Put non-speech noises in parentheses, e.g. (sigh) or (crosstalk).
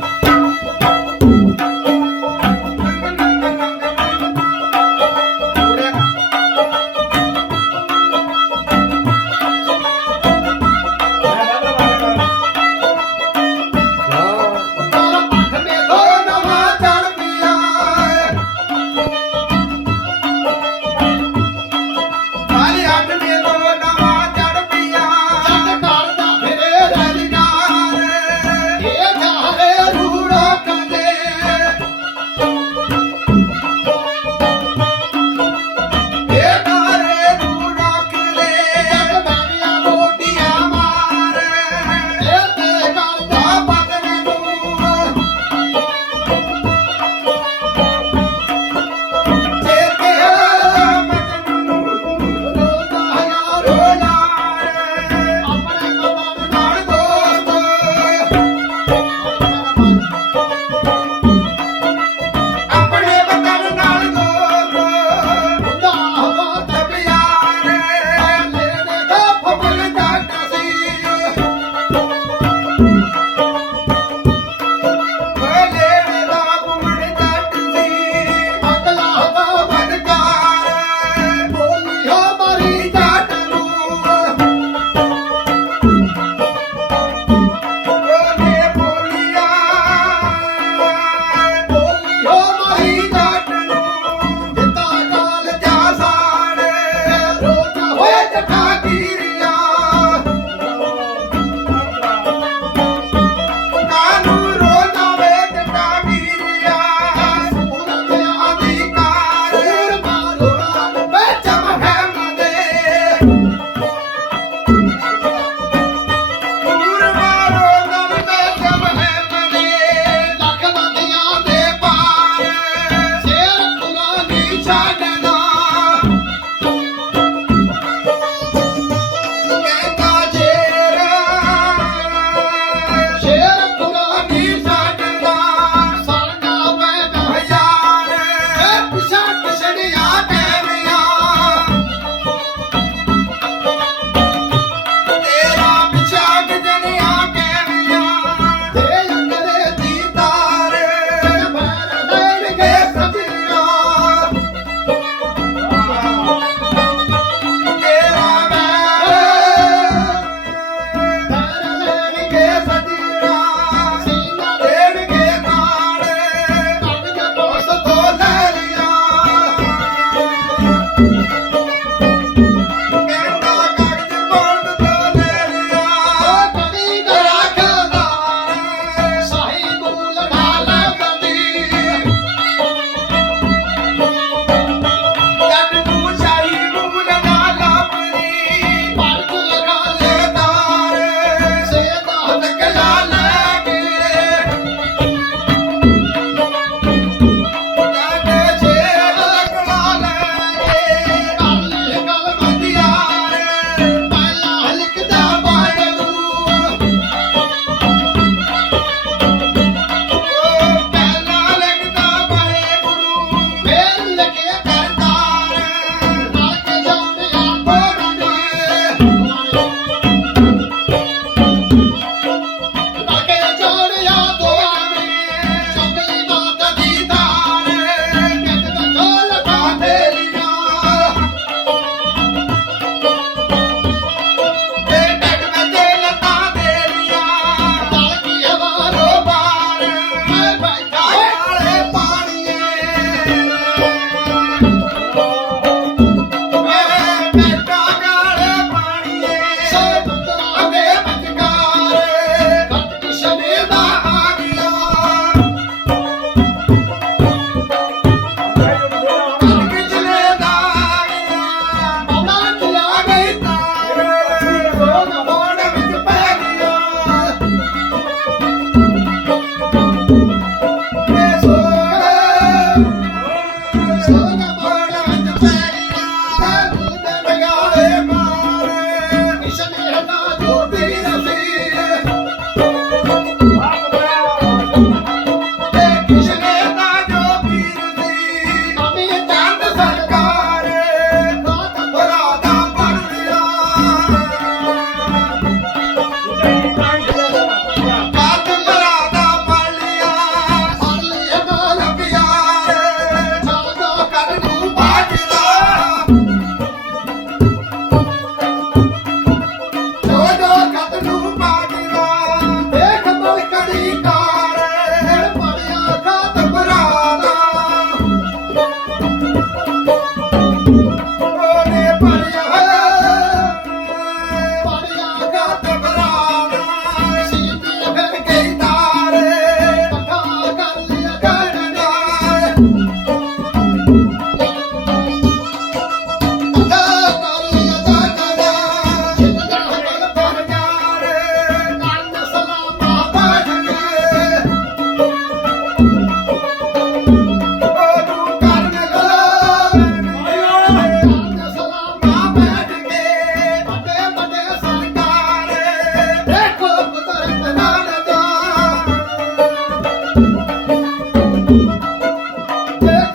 Thank (laughs) you. Yeah. Yeah.